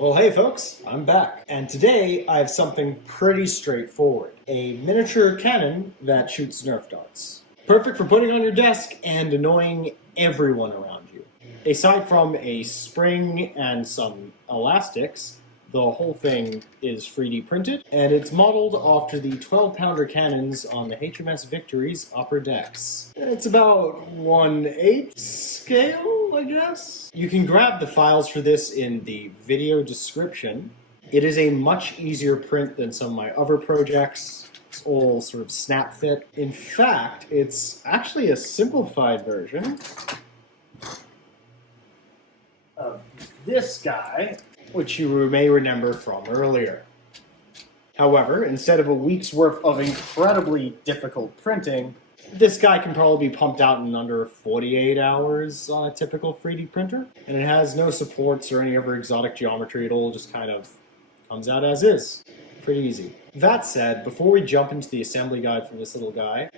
Well, hey folks, I'm back. And today I have something pretty straightforward. A miniature cannon that shoots Nerf darts. Perfect for putting on your desk and annoying everyone around you. Aside from a spring and some elastics, the whole thing is 3D printed, and it's modeled after the 12-pounder cannons on the HMS Victory's upper decks. It's about 1/8 scale, I guess? You can grab the files for this in the video description. It is a much easier print than some of my other projects. It's all sort of snap fit. In fact, it's actually a simplified version of this guy, which you may remember from earlier. However, instead of a week's worth of incredibly difficult printing, this guy can probably be pumped out in under 48 hours on a typical 3D printer. And it has no supports or any other exotic geometry. It all just kind of comes out as is. Pretty easy. That said, before we jump into the assembly guide for this little guy,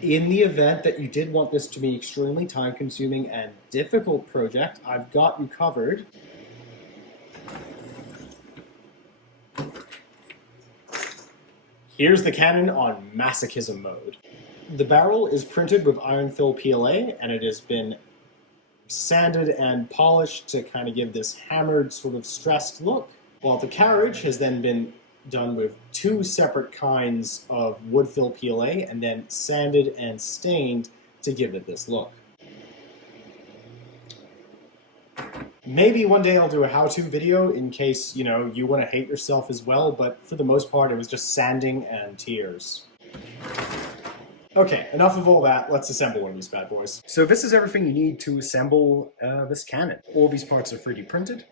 in the event that you did want this to be extremely time-consuming and difficult project, I've got you covered. Here's the cannon on masochism mode. The barrel is printed with iron fill PLA, and it has been sanded and polished to kind of give this hammered, sort of stressed look, while the carriage has then been done with two separate kinds of wood fill PLA and then sanded and stained to give it this look. Maybe one day I'll do a how-to video in case, you want to hate yourself as well, but for the most part it was just sanding and tears. Okay, enough of all that, let's assemble one of these bad boys. So this is everything you need to assemble this cannon. All these parts are 3D printed.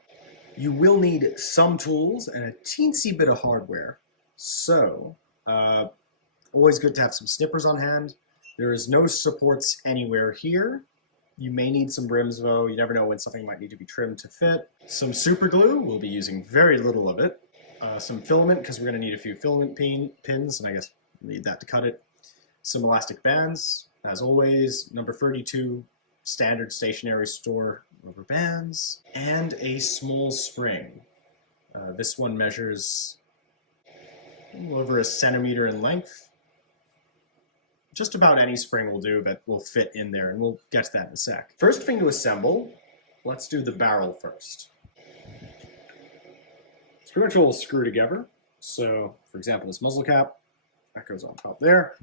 You will need some tools and a teensy bit of hardware. So, always good to have some snippers on hand. There is no supports anywhere here. You may need some brims though, you never know when something might need to be trimmed to fit. Some super glue, we'll be using very little of it. Some filament, because we're going to need a few filament pins, and I guess we need that to cut it. Some elastic bands, as always, number 32, standard stationery store rubber bands, and a small spring. This one measures a little over 1 centimeter in length. Just about any spring will do that will fit in there, and we'll get to that in a sec. First thing to assemble, let's do the barrel first. It's pretty much all screw together. So, for example, this muzzle cap, that goes on top there.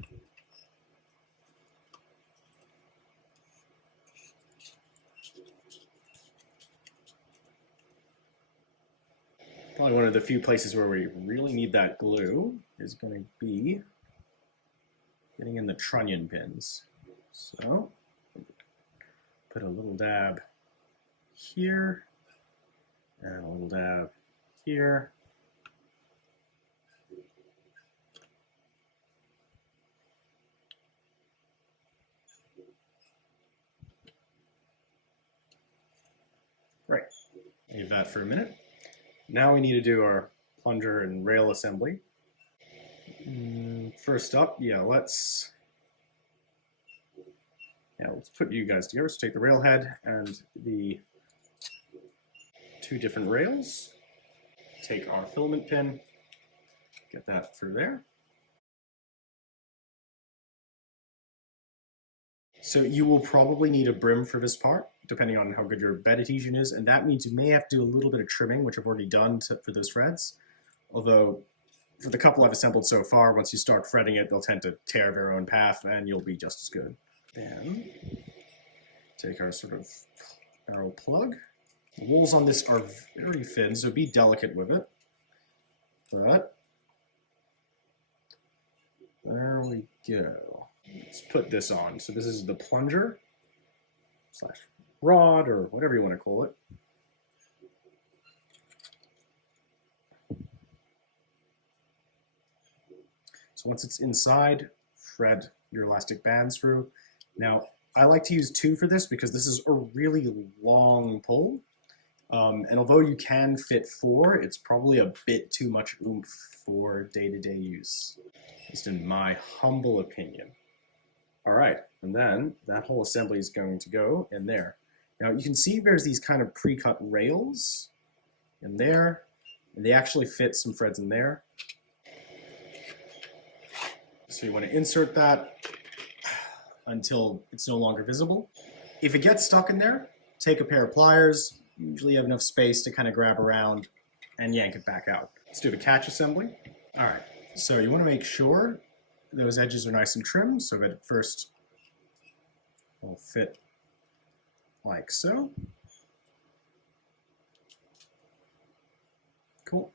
Probably one of the few places where we really need that glue is going to be getting in the trunnion pins. So, put a little dab here, and a little dab here. Right, leave that for a minute. Now we need to do our plunger and rail assembly. First up, let's put you guys together. So take the rail head and the two different rails. Take our filament pin, get that through there. So you will probably need a brim for this part, depending on how good your bed adhesion is, and that means you may have to do a little bit of trimming, which I've already done for those threads. Although, for the couple I've assembled so far, once you start threading it, they'll tend to tear their own path, and you'll be just as good. Then, take our sort of barrel plug. The walls on this are very thin, so be delicate with it. But, there we go. Let's put this on. So this is the plunger slash rod, or whatever you want to call it. So once it's inside, thread your elastic bands through. Now, I like to use 2 for this because this is a really long pull. And although you can fit 4, it's probably a bit too much oomph for day-to-day use, at least in my humble opinion. All right, and then that whole assembly is going to go in there. Now you can see there's these kind of pre-cut rails in there. And they actually fit some threads in there. So you want to insert that until it's no longer visible. If it gets stuck in there, take a pair of pliers. Usually you have enough space to kind of grab around and yank it back out. Let's do the catch assembly. All right, so you want to make sure those edges are nice and trim so that at first will fit like so. Cool.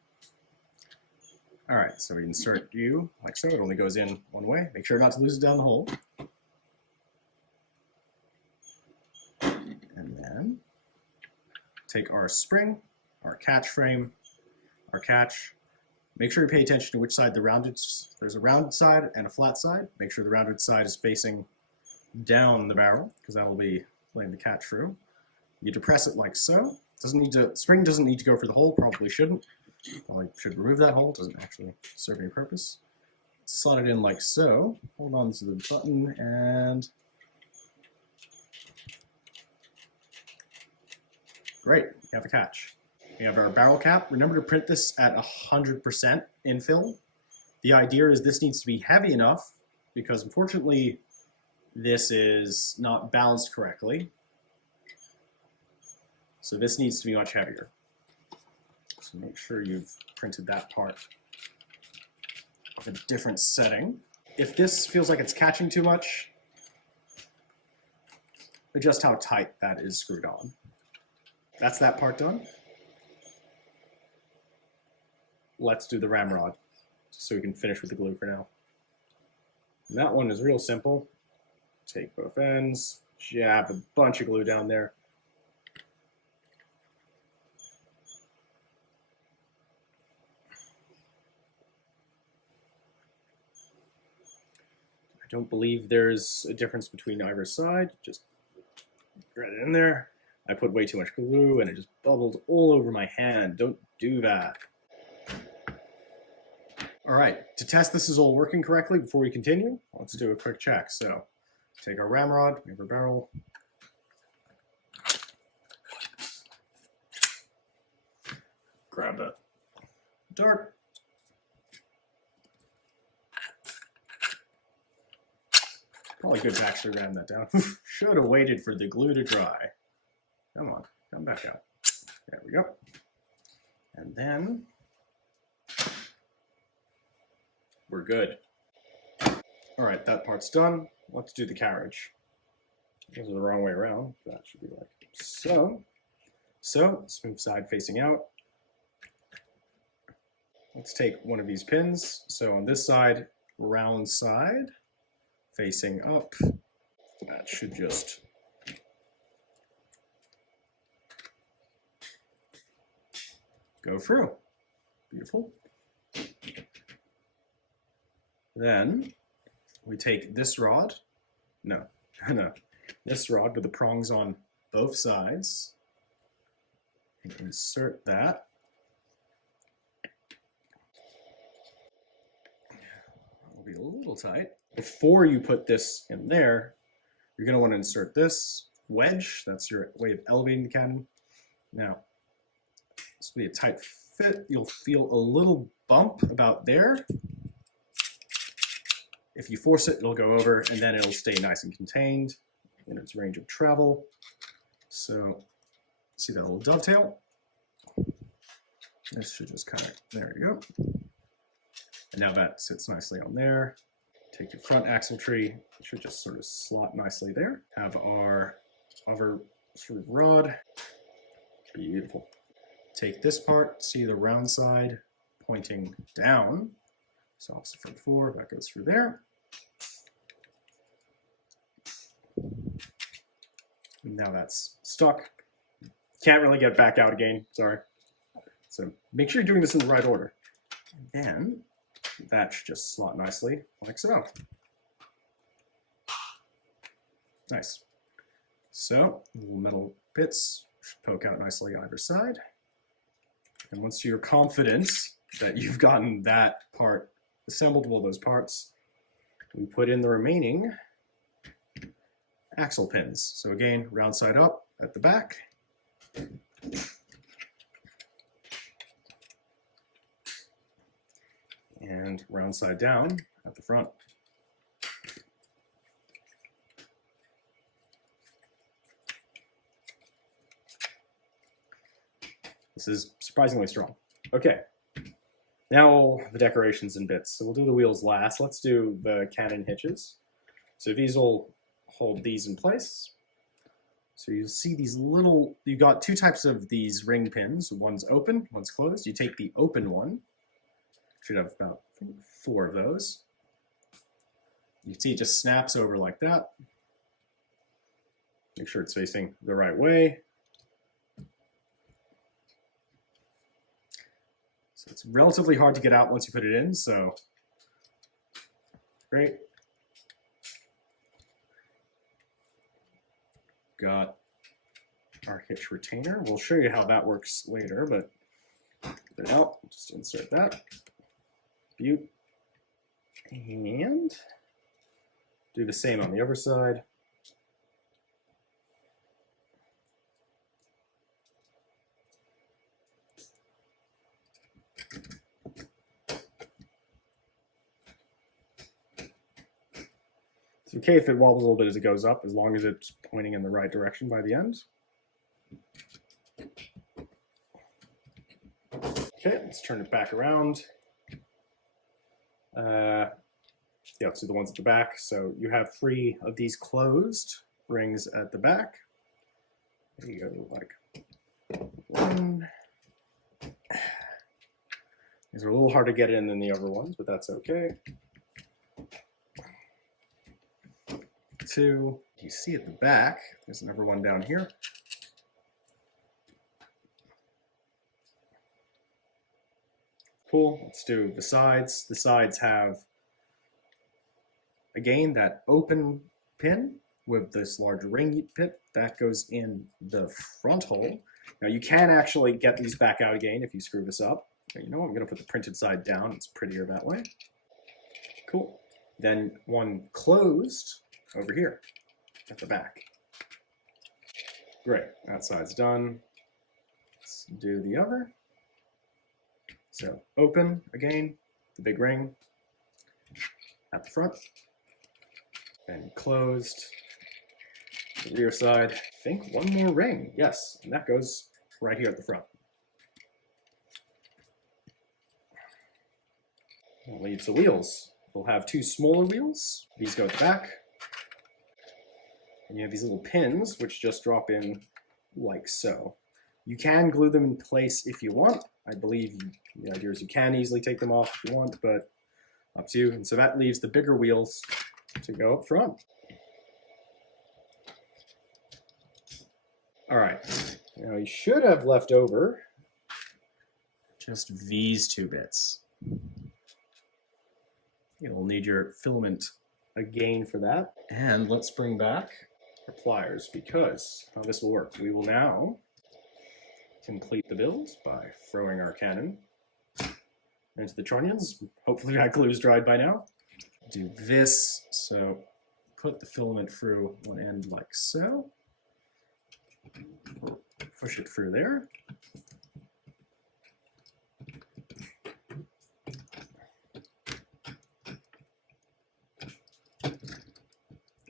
All right, so we insert you like so. It only goes in one way. Make sure not to lose it down the hole. And then take our spring, our catch frame, our catch. Make sure you pay attention to which side there's a rounded side and a flat side. Make sure the rounded side is facing down the barrel because that will be letting the catch through. You depress it like so. Spring doesn't need to go for the hole, probably shouldn't. Probably should remove that hole, doesn't actually serve any purpose. Slot it in like so. Hold on to the button and great, you have a catch. We have our barrel cap. Remember to print this at 100% infill. The idea is this needs to be heavy enough because unfortunately this is not balanced correctly. So this needs to be much heavier. So make sure you've printed that part of a different setting. If this feels like it's catching too much, adjust how tight that is screwed on. That's that part done. Let's do the ramrod so we can finish with the glue for now. And that one is real simple. Take both ends, jab a bunch of glue down there. I don't believe there's a difference between either side. Just thread it in there. I put way too much glue and it just bubbled all over my hand. Don't do that. All right, to test this is all working correctly before we continue, let's do a quick check. So take our ramrod, we have our barrel. Grab a dart. Probably good to actually ram that down. Should have waited for the glue to dry. Come on, come back out. There we go. And then we're good. All right, that part's done. Let's do the carriage. This is the wrong way around. That should be like so. So, smooth side facing out. Let's take one of these pins. So on this side, round side, facing up. That should just go through. Beautiful. Then we take this rod, this rod with the prongs on both sides, and insert that. It'll be a little tight. Before you put this in there, you're going to want to insert this wedge. That's your way of elevating the cannon. Now, this will be a tight fit. You'll feel a little bump about there. If you force it, it'll go over, and then it'll stay nice and contained in its range of travel. So, see that little dovetail? This should just kind of, there you go. And now that sits nicely on there. Take your front axle tree, it should just sort of slot nicely there. Have our other sort of rod. Beautiful. Take this part, see the round side pointing down. So it's the front four, that goes through there. And now that's stuck. Can't really get it back out again, sorry. So make sure you're doing this in the right order. And then that should just slot nicely, like so. Nice. So, little metal bits should poke out nicely on either side. And once you're confident that you've gotten that part assembled, all those parts, we put in the remaining axle pins. So again, round side up at the back. and round side down at the front. This is surprisingly strong. Okay, now the decorations and bits. So we'll do the wheels last. Let's do the cannon hitches. So these will hold these in place. So you'll see these little, you got two types of these ring pins. One's open, one's closed. You take the open one. Should have about 4 of those. You can see it just snaps over like that. Make sure it's facing the right way. So it's relatively hard to get out once you put it in, so great. Got our hitch retainer. We'll show you how that works later, but put it out, just insert that. Beaut. And do the same on the other side. It's okay if it wobbles a little bit as it goes up, as long as it's pointing in the right direction by the end. Okay, let's turn it back around. Yeah, let's do the ones at the back. So you have 3 of these closed rings at the back. There you go, like 1. These are a little hard to get in than the other ones, but that's okay. 2. You see at the back, there's another one down here. Cool, let's do the sides. The sides have, again, that open pin with this large ring pit that goes in the front hole. Now you can actually get these back out again if you screw this up. You know, I'm gonna put the printed side down, it's prettier that way. Cool. Then one closed over here at the back. Great, that side's done. Let's do the other. So open again, the big ring at the front, and closed the rear side. I think one more ring, yes, and that goes right here at the front. That leaves the wheels. We'll have 2 smaller wheels. These go at the back. And you have these little pins, which just drop in like so. You can glue them in place if you want. I believe the idea is you can easily take them off if you want, but up to you. And so that leaves the bigger wheels to go up front. All right, now you should have left over just these 2 bits. You'll need your filament again for that. And let's bring back our pliers, because how this will work. We will now complete the build by throwing our cannon into the trunnions. Hopefully that glue is dried by now. Do this, so put the filament through one end like so. Push it through there.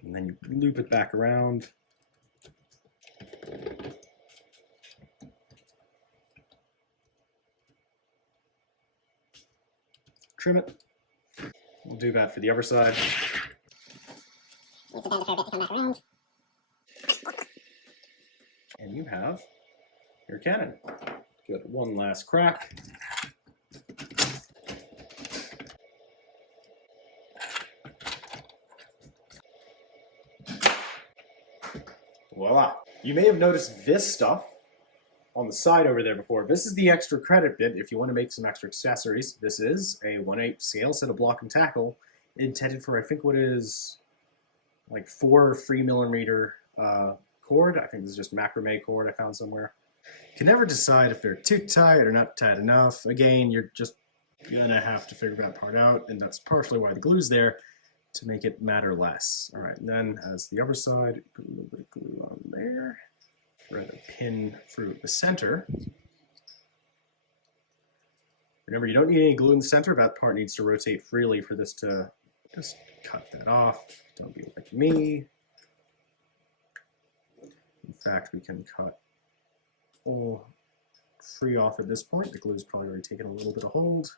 And then you loop it back around. Trim it. We'll do that for the other side. Needs to bend a fair bit to come back around. And you have your cannon. Give it one last crack. Voila. You may have noticed this stuff on the side over there before. This is the extra credit bit if you want to make some extra accessories. This is a 1/8 scale set of block and tackle intended for, I think, what is like 4 3mm cord. I think this is just macrame cord I found somewhere. You can never decide if they're too tight or not tight enough. Again, you're just gonna have to figure that part out, and that's partially why the glue's there, to make it matter less. All right, and then as the other side, put a little bit of glue on there. Thread a pin through the center. Remember, you don't need any glue in the center. That part needs to rotate freely for this to just cut that off. Don't be like me. In fact, we can cut all free off at this point. The glue's probably already taken a little bit of hold.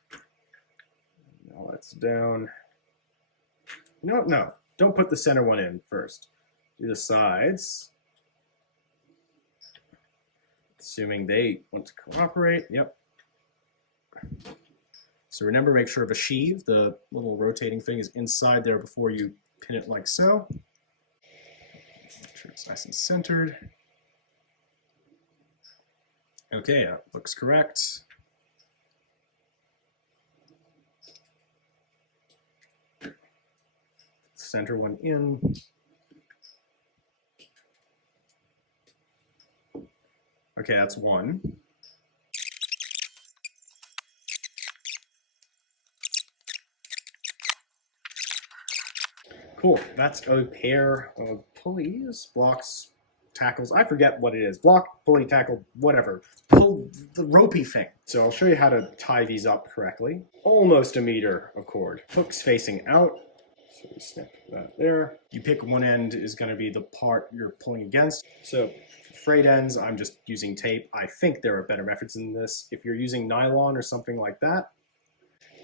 Now that's down. No, don't put the center one in first. Do the sides. Assuming they want to cooperate. Yep. So remember, make sure the sheave, the little rotating thing, is inside there before you pin it like so. Make sure it's nice and centered. Okay, that looks correct. Center one in. Okay, that's one. Cool, that's a pair of pulleys, blocks, tackles. I forget what it is. Block, pulley, tackle, whatever. Pull the ropey thing. So I'll show you how to tie these up correctly. Almost a meter of cord. Hooks facing out. So we snip that there. You pick one end is going to be the part you're pulling against. So for frayed ends, I'm just using tape. I think there are better methods than this. If you're using nylon or something like that,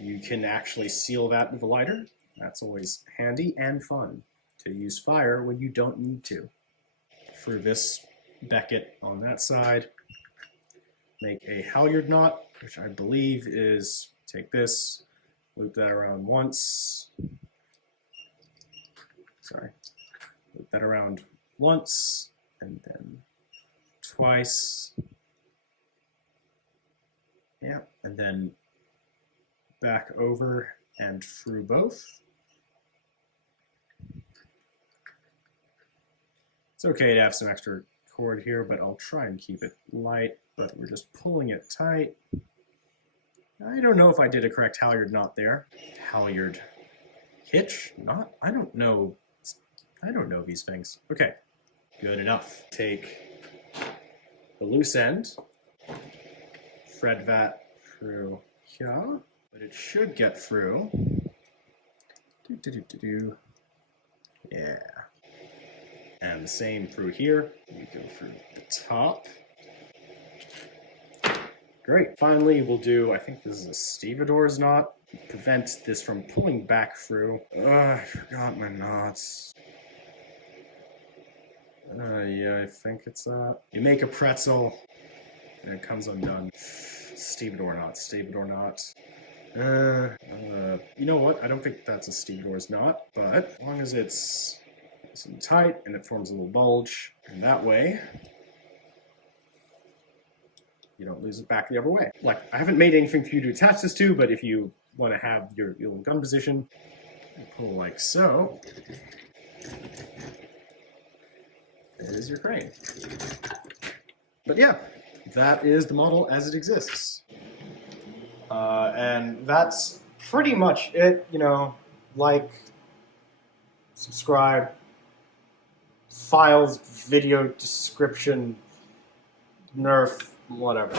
you can actually seal that with a lighter. That's always handy and fun to use fire when you don't need to. For this becket on that side, make a halyard knot, which I believe is, take this, loop that around once. Sorry, loop that around once, and then twice. Yeah, and then back over and through both. It's okay to have some extra cord here, but I'll try and keep it light, but we're just pulling it tight. I don't know if I did a correct halyard knot there. Halyard hitch knot? I don't know these things. Okay, good enough. Take the loose end, thread that through here, but it should get through. Yeah. And the same through here. We go through the top. Great. Finally, we'll do, I think this is a stevedore's knot. Prevent this from pulling back through. I forgot my knots. Yeah, I think it's that. You make a pretzel, and it comes undone. Stevedore knot, stevedore knot. You know what? I don't think that's a stevedore's knot, but as long as it's nice and tight and it forms a little bulge, and that way you don't lose it back the other way. Like, I haven't made anything for you to attach this to, but if you want to have your little gun position, you pull like so. Is your crane. But yeah, that is the model as it exists. And that's pretty much it. You know, like, subscribe, files, video description, Nerf, whatever.